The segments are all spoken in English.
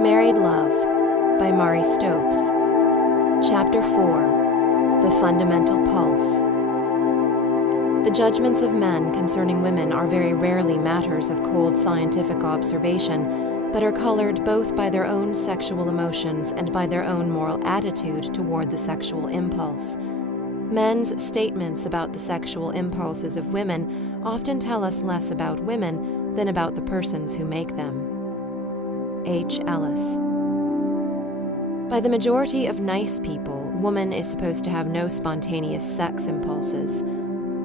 Married Love by Mari Stopes. Chapter 4. The Fundamental Pulse. The judgments of men concerning women are very rarely matters of cold scientific observation, but are colored both by their own sexual emotions and by their own moral attitude toward the sexual impulse. Men's statements about the sexual impulses of women often tell us less about women than about the persons who make them. H. Ellis. By the majority of nice people, woman is supposed to have no spontaneous sex impulses.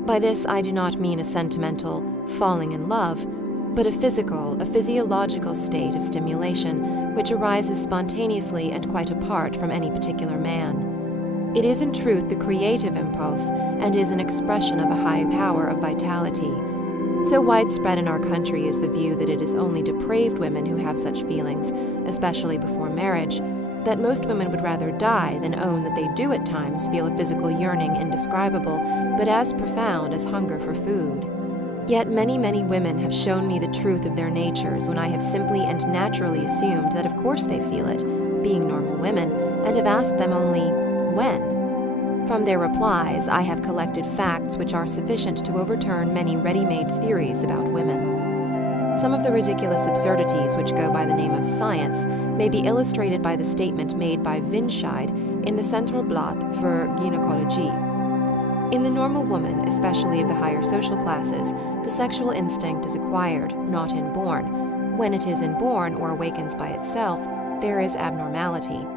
By this I do not mean a sentimental falling in love, but a physiological state of stimulation which arises spontaneously and quite apart from any particular man. It is in truth the creative impulse and is an expression of a high power of vitality. So widespread in our country is the view that it is only depraved women who have such feelings, especially before marriage, that most women would rather die than own that they do at times feel a physical yearning indescribable, but as profound as hunger for food. Yet many, many women have shown me the truth of their natures when I have simply and naturally assumed that of course they feel it, being normal women, and have asked them only, when? From their replies, I have collected facts which are sufficient to overturn many ready-made theories about women. Some of the ridiculous absurdities which go by the name of science may be illustrated by the statement made by Winscheid in the Centralblatt für Gynäkologie. In the normal woman, especially of the higher social classes, the sexual instinct is acquired, not inborn. When it is inborn or awakens by itself, there is abnormality.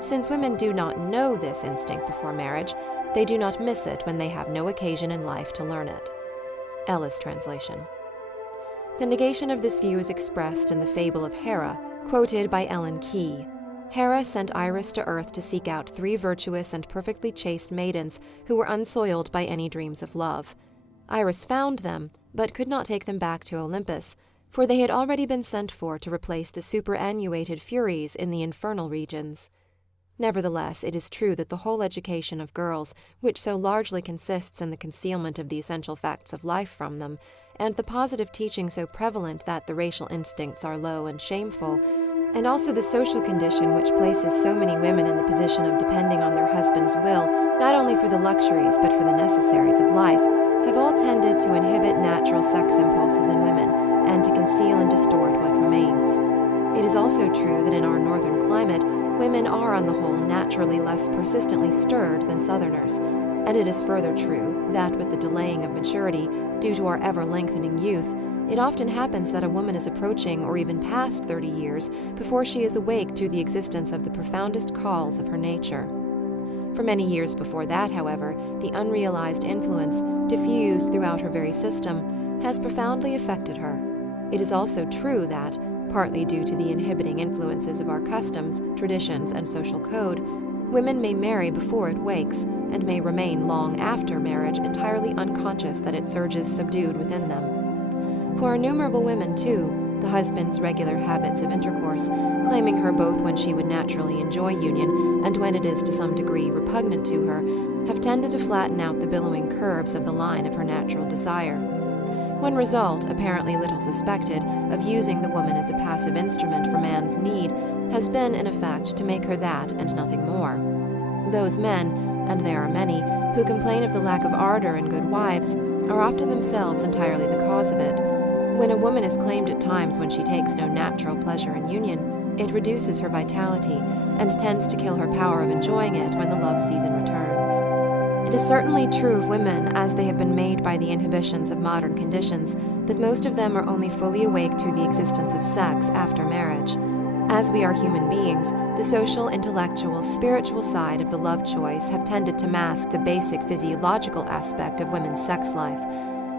Since women do not know this instinct before marriage, they do not miss it when they have no occasion in life to learn it. Ellis translation. The negation of this view is expressed in the fable of Hera, quoted by Ellen Key. Hera sent Iris to earth to seek out 3 virtuous and perfectly chaste maidens who were unsoiled by any dreams of love. Iris found them, but could not take them back to Olympus, for they had already been sent for to replace the superannuated Furies in the infernal regions. Nevertheless, it is true that the whole education of girls, which so largely consists in the concealment of the essential facts of life from them, and the positive teaching so prevalent that the racial instincts are low and shameful, and also the social condition which places so many women in the position of depending on their husband's will, not only for the luxuries but for the necessaries of life, have all tended to inhibit natural sex impulses in women, and to conceal and distort what remains. It is also true that in our northern climate, women are on the whole naturally less persistently stirred than southerners, and it is further true that with the delaying of maturity due to our ever-lengthening youth, it often happens that a woman is approaching or even past 30 years before she is awake to the existence of the profoundest calls of her nature. For many years before that, however, the unrealized influence, diffused throughout her very system, has profoundly affected her. It is also true that, partly due to the inhibiting influences of our customs, traditions, and social code, women may marry before it wakes, and may remain long after marriage entirely unconscious that it surges subdued within them. For innumerable women, too, the husband's regular habits of intercourse, claiming her both when she would naturally enjoy union and when it is to some degree repugnant to her, have tended to flatten out the billowing curves of the line of her natural desire. One result, apparently little suspected, of using the woman as a passive instrument for man's need has been, in effect, to make her that and nothing more. Those men, and there are many, who complain of the lack of ardor in good wives, are often themselves entirely the cause of it. When a woman is claimed at times when she takes no natural pleasure in union, it reduces her vitality, and tends to kill her power of enjoying it when the love season returns. It is certainly true of women, as they have been made by the inhibitions of modern conditions, that most of them are only fully awake to the existence of sex after marriage. As we are human beings, the social, intellectual, spiritual side of the love choice have tended to mask the basic physiological aspect of women's sex life.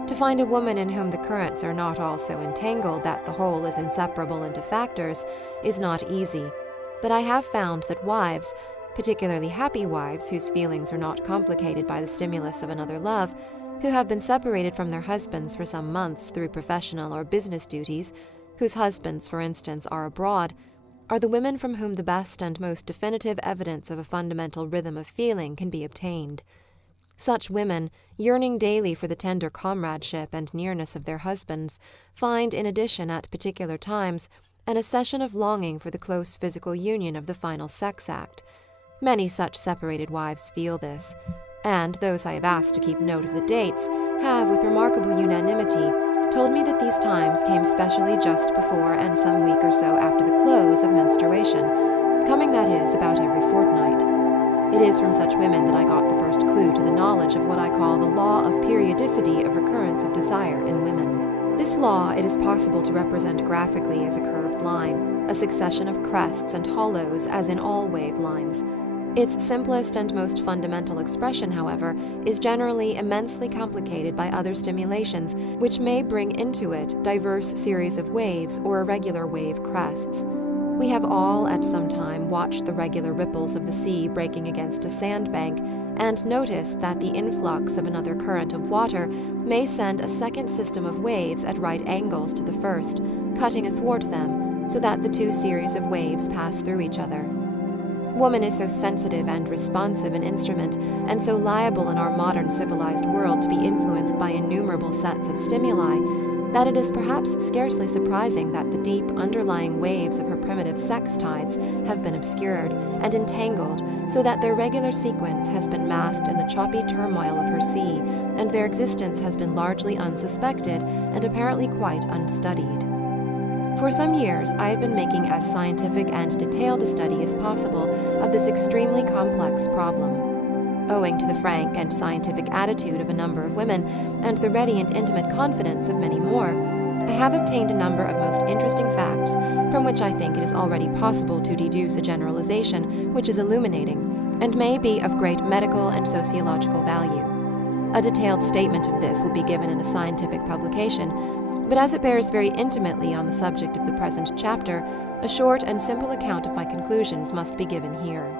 To find a woman in whom the currents are not all so entangled that the whole is inseparable into factors is not easy, but I have found that wives, particularly happy wives whose feelings are not complicated by the stimulus of another love, who have been separated from their husbands for some months through professional or business duties, whose husbands, for instance, are abroad, are the women from whom the best and most definitive evidence of a fundamental rhythm of feeling can be obtained. Such women, yearning daily for the tender comradeship and nearness of their husbands, find in addition at particular times an accession of longing for the close physical union of the final sex act. Many such separated wives feel this, and those I have asked to keep note of the dates have, with remarkable unanimity, told me that these times came specially just before and some week or so after the close of menstruation, coming, that is, about every fortnight. It is from such women that I got the first clue to the knowledge of what I call the law of periodicity of recurrence of desire in women. This law it is possible to represent graphically as a curved line, a succession of crests and hollows as in all wave lines. Its simplest and most fundamental expression, however, is generally immensely complicated by other stimulations which may bring into it diverse series of waves or irregular wave crests. We have all at some time watched the regular ripples of the sea breaking against a sandbank and noticed that the influx of another current of water may send a second system of waves at right angles to the first, cutting athwart them, so that the two series of waves pass through each other. Woman is so sensitive and responsive an instrument, and so liable in our modern civilized world to be influenced by innumerable sets of stimuli, that it is perhaps scarcely surprising that the deep underlying waves of her primitive sex tides have been obscured and entangled so that their regular sequence has been masked in the choppy turmoil of her sea, and their existence has been largely unsuspected and apparently quite unstudied. For some years, I have been making as scientific and detailed a study as possible of this extremely complex problem. Owing to the frank and scientific attitude of a number of women and the ready and intimate confidence of many more, I have obtained a number of most interesting facts from which I think it is already possible to deduce a generalization which is illuminating and may be of great medical and sociological value. A detailed statement of this will be given in a scientific publication, but as it bears very intimately on the subject of the present chapter, a short and simple account of my conclusions must be given here.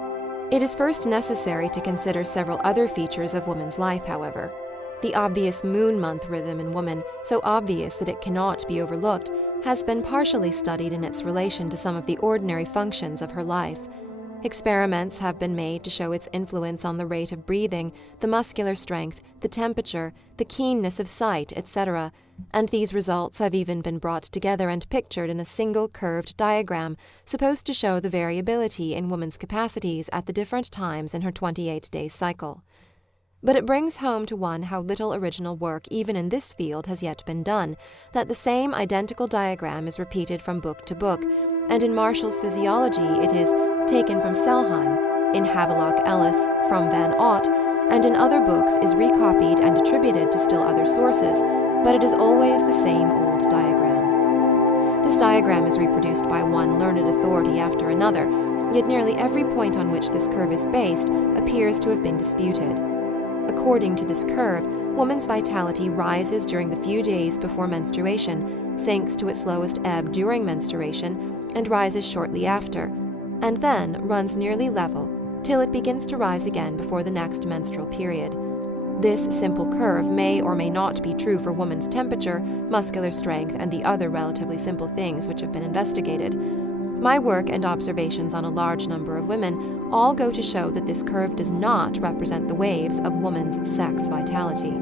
It is first necessary to consider several other features of woman's life, however. The obvious moon month rhythm in woman, so obvious that it cannot be overlooked, has been partially studied in its relation to some of the ordinary functions of her life. Experiments have been made to show its influence on the rate of breathing, the muscular strength, the temperature, the keenness of sight, etc., and these results have even been brought together and pictured in a single curved diagram supposed to show the variability in woman's capacities at the different times in her 28-day cycle. But it brings home to one how little original work even in this field has yet been done, that the same identical diagram is repeated from book to book, and in Marshall's Physiology it is taken from Selheim, in Havelock Ellis from Van Ott, and in other books is recopied and attributed to still other sources, but it is always the same old diagram. This diagram is reproduced by one learned authority after another, yet nearly every point on which this curve is based appears to have been disputed. According to this curve, woman's vitality rises during the few days before menstruation, sinks to its lowest ebb during menstruation, and rises shortly after, and then runs nearly level till it begins to rise again before the next menstrual period. This simple curve may or may not be true for woman's temperature, muscular strength, and the other relatively simple things which have been investigated. My work and observations on a large number of women all go to show that this curve does not represent the waves of woman's sex vitality.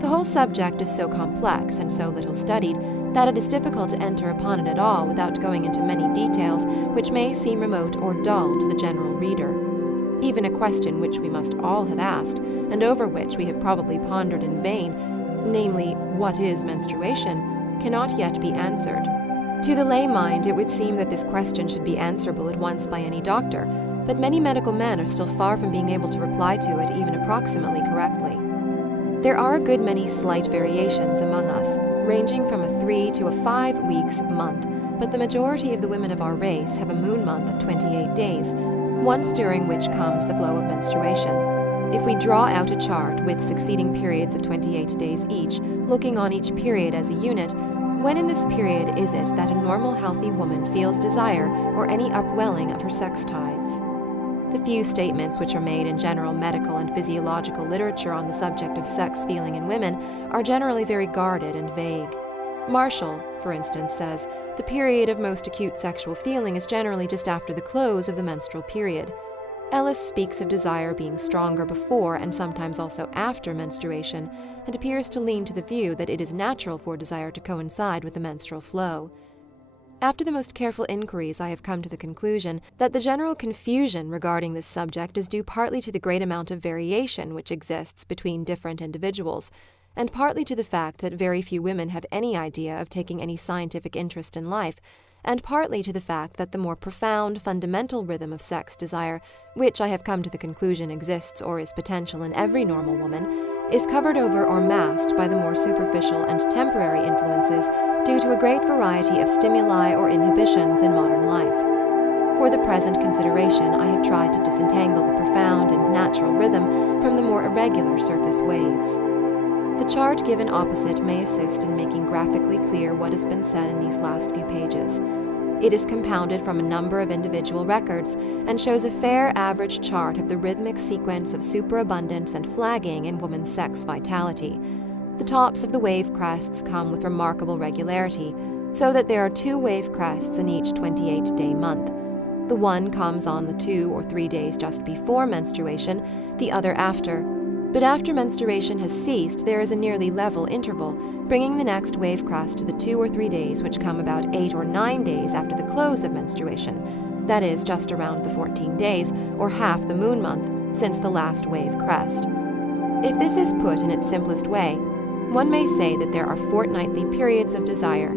The whole subject is so complex and so little studied that it is difficult to enter upon it at all without going into many details which may seem remote or dull to the general reader. Even a question which we must all have asked, and over which we have probably pondered in vain, namely, what is menstruation, cannot yet be answered. To the lay mind, it would seem that this question should be answerable at once by any doctor, but many medical men are still far from being able to reply to it even approximately correctly. There are a good many slight variations among us, ranging from a 3 to a 5 weeks month, but the majority of the women of our race have a moon month of 28 days, once during which comes the flow of menstruation. If we draw out a chart with succeeding periods of 28 days each, looking on each period as a unit, when in this period is it that a normal healthy woman feels desire or any upwelling of her sex tides? The few statements which are made in general medical and physiological literature on the subject of sex feeling in women are generally very guarded and vague. Marshall, for instance, says, the period of most acute sexual feeling is generally just after the close of the menstrual period. Ellis speaks of desire being stronger before and sometimes also after menstruation, and appears to lean to the view that it is natural for desire to coincide with the menstrual flow. After the most careful inquiries, I have come to the conclusion that the general confusion regarding this subject is due partly to the great amount of variation which exists between different individuals, and partly to the fact that very few women have any idea of taking any scientific interest in life, and partly to the fact that the more profound, fundamental rhythm of sex desire, which I have come to the conclusion exists or is potential in every normal woman, is covered over or masked by the more superficial and temporary influences due to a great variety of stimuli or inhibitions in modern life. For the present consideration, I have tried to disentangle the profound and natural rhythm from the more irregular surface waves. The chart given opposite may assist in making graphically clear what has been said in these last few pages. It is compounded from a number of individual records and shows a fair average chart of the rhythmic sequence of superabundance and flagging in woman's sex vitality. The tops of the wave crests come with remarkable regularity, so that there are 2 wave crests in each 28-day month. The one comes on the 2 or 3 days just before menstruation, the other after. But after menstruation has ceased, there is a nearly level interval, bringing the next wave crest to the 2 or 3 days which come about 8 or 9 days after the close of menstruation, that is, just around the 14 days, or half the moon month, since the last wave crest. If this is put in its simplest way, one may say that there are fortnightly periods of desire,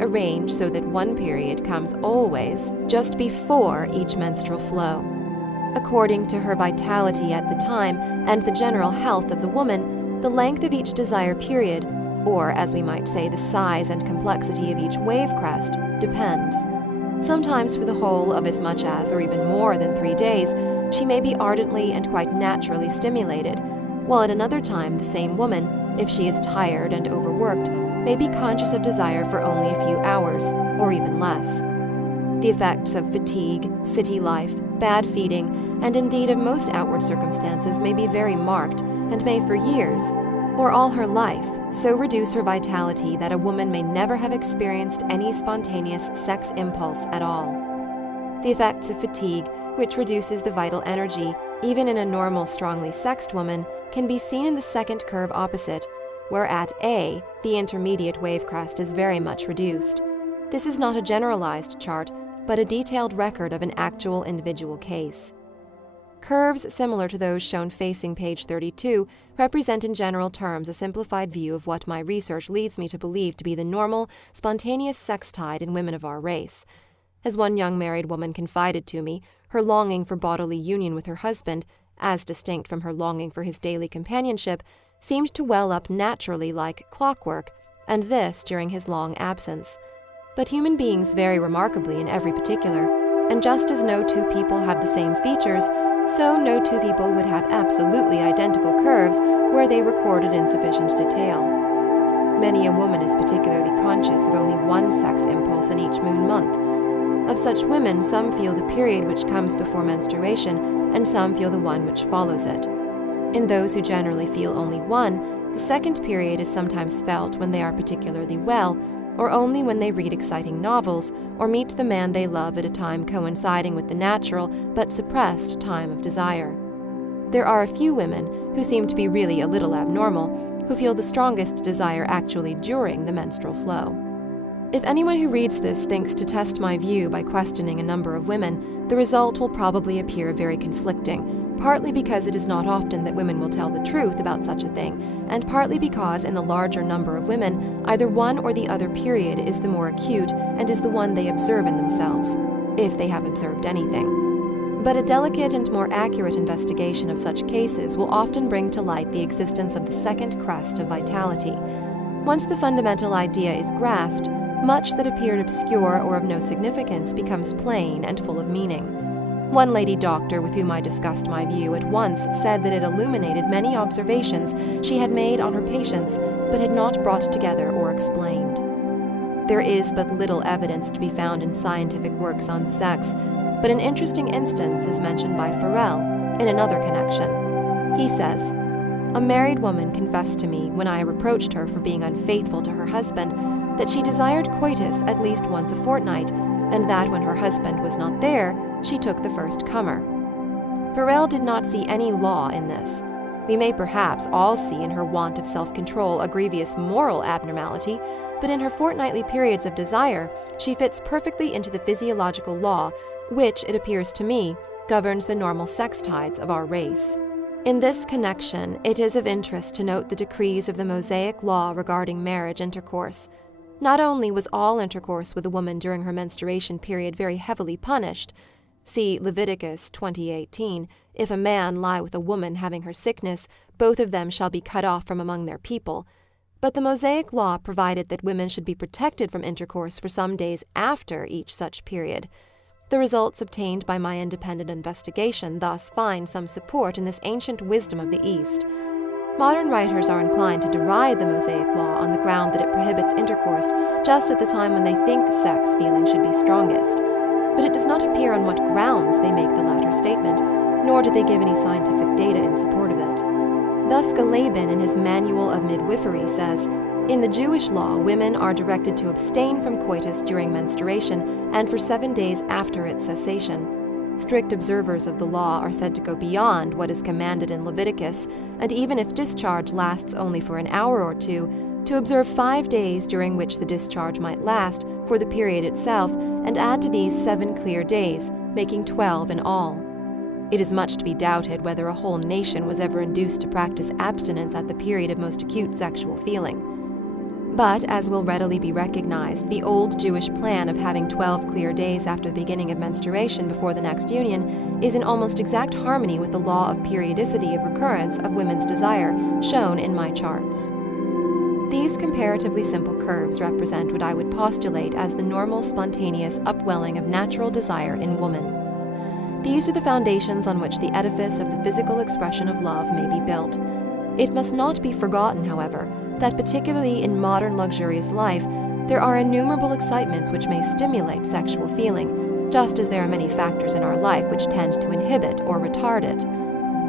arranged so that one period comes always just before each menstrual flow. According to her vitality at the time and the general health of the woman, the length of each desire period, or as we might say the size and complexity of each wave crest, depends. Sometimes for the whole of as much as or even more than 3 days, she may be ardently and quite naturally stimulated, while at another time the same woman, if she is tired and overworked, may be conscious of desire for only a few hours, or even less. The effects of fatigue, city life, bad feeding, and indeed of most outward circumstances may be very marked, and may for years, or all her life, so reduce her vitality that a woman may never have experienced any spontaneous sex impulse at all. The effects of fatigue, which reduces the vital energy, even in a normal, strongly sexed woman, can be seen in the second curve opposite, where at A, the intermediate wave crest is very much reduced. This is not a generalized chart, but a detailed record of an actual individual case. Curves similar to those shown facing page 32 represent in general terms a simplified view of what my research leads me to believe to be the normal, spontaneous sex tide in women of our race. As one young married woman confided to me, her longing for bodily union with her husband, as distinct from her longing for his daily companionship, seemed to well up naturally like clockwork, and this during his long absence. But human beings vary remarkably in every particular, and just as no 2 people have the same features, so no 2 people would have absolutely identical curves where they recorded in sufficient detail. Many a woman is particularly conscious of only one sex impulse in each moon month. Of such women, some feel the period which comes before menstruation, and some feel the one which follows it. In those who generally feel only one, the second period is sometimes felt when they are particularly well, or only when they read exciting novels, or meet the man they love at a time coinciding with the natural but suppressed time of desire. There are a few women, who seem to be really a little abnormal, who feel the strongest desire actually during the menstrual flow. If anyone who reads this thinks to test my view by questioning a number of women, the result will probably appear very conflicting, partly because it is not often that women will tell the truth about such a thing, and partly because in the larger number of women, either one or the other period is the more acute and is the one they observe in themselves, if they have observed anything. But a delicate and more accurate investigation of such cases will often bring to light the existence of the second crest of vitality. Once the fundamental idea is grasped, much that appeared obscure or of no significance becomes plain and full of meaning. One lady doctor with whom I discussed my view at once said that it illuminated many observations she had made on her patients but had not brought together or explained. There is but little evidence to be found in scientific works on sex, but an interesting instance is mentioned by Farrell in another connection. He says, "A married woman confessed to me when I reproached her for being unfaithful to her husband that she desired coitus at least once a fortnight, and that when her husband was not there, she took the first comer." Farrell did not see any law in this. We may perhaps all see in her want of self-control a grievous moral abnormality, but in her fortnightly periods of desire, she fits perfectly into the physiological law, which, it appears to me, governs the normal sex tides of our race. In this connection, it is of interest to note the decrees of the Mosaic law regarding marriage intercourse. Not only was all intercourse with a woman during her menstruation period very heavily punished, see Leviticus 20:18, if a man lie with a woman having her sickness, both of them shall be cut off from among their people, but the Mosaic law provided that women should be protected from intercourse for some days after each such period. The results obtained by my independent investigation thus find some support in this ancient wisdom of the East. Modern writers are inclined to deride the Mosaic law on the ground that it prohibits intercourse just at the time when they think sex feeling should be strongest, but it does not appear on what grounds they make the latter statement, nor do they give any scientific data in support of it. Thus Galabin in his Manual of Midwifery says, "In the Jewish law, women are directed to abstain from coitus during menstruation and for 7 days after its cessation. Strict observers of the law are said to go beyond what is commanded in Leviticus, and even if discharge lasts only for an hour or two, to observe 5 days during which the discharge might last for the period itself, and add to these 7 clear days, making 12 in all." It is much to be doubted whether a whole nation was ever induced to practice abstinence at the period of most acute sexual feeling. But, as will readily be recognized, the old Jewish plan of having 12 clear days after the beginning of menstruation before the next union is in almost exact harmony with the law of periodicity of recurrence of women's desire shown in my charts. These comparatively simple curves represent what I would postulate as the normal spontaneous upwelling of natural desire in woman. These are the foundations on which the edifice of the physical expression of love may be built. It must not be forgotten, however, that particularly in modern luxurious life, there are innumerable excitements which may stimulate sexual feeling, just as there are many factors in our life which tend to inhibit or retard it.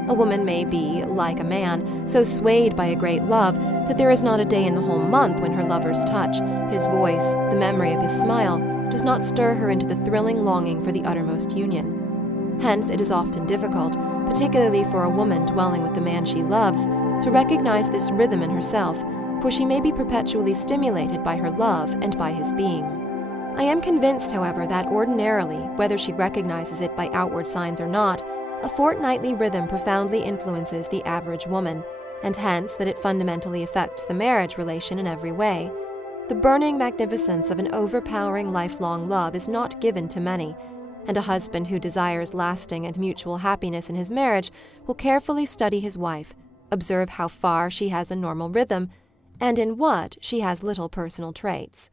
A woman may be, like a man, so swayed by a great love that there is not a day in the whole month when her lover's touch, his voice, the memory of his smile, does not stir her into the thrilling longing for the uttermost union. Hence it is often difficult, particularly for a woman dwelling with the man she loves, to recognize this rhythm in herself, for she may be perpetually stimulated by her love and by his being. I am convinced, however, that ordinarily, whether she recognizes it by outward signs or not, a fortnightly rhythm profoundly influences the average woman, and hence that it fundamentally affects the marriage relation in every way. The burning magnificence of an overpowering lifelong love is not given to many, and a husband who desires lasting and mutual happiness in his marriage will carefully study his wife, observe how far she has a normal rhythm, and in what she has little personal traits.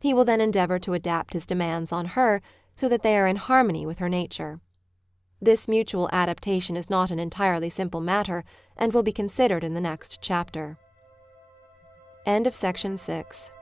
He will then endeavor to adapt his demands on her so that they are in harmony with her nature. This mutual adaptation is not an entirely simple matter and will be considered in the next chapter. End of section 6.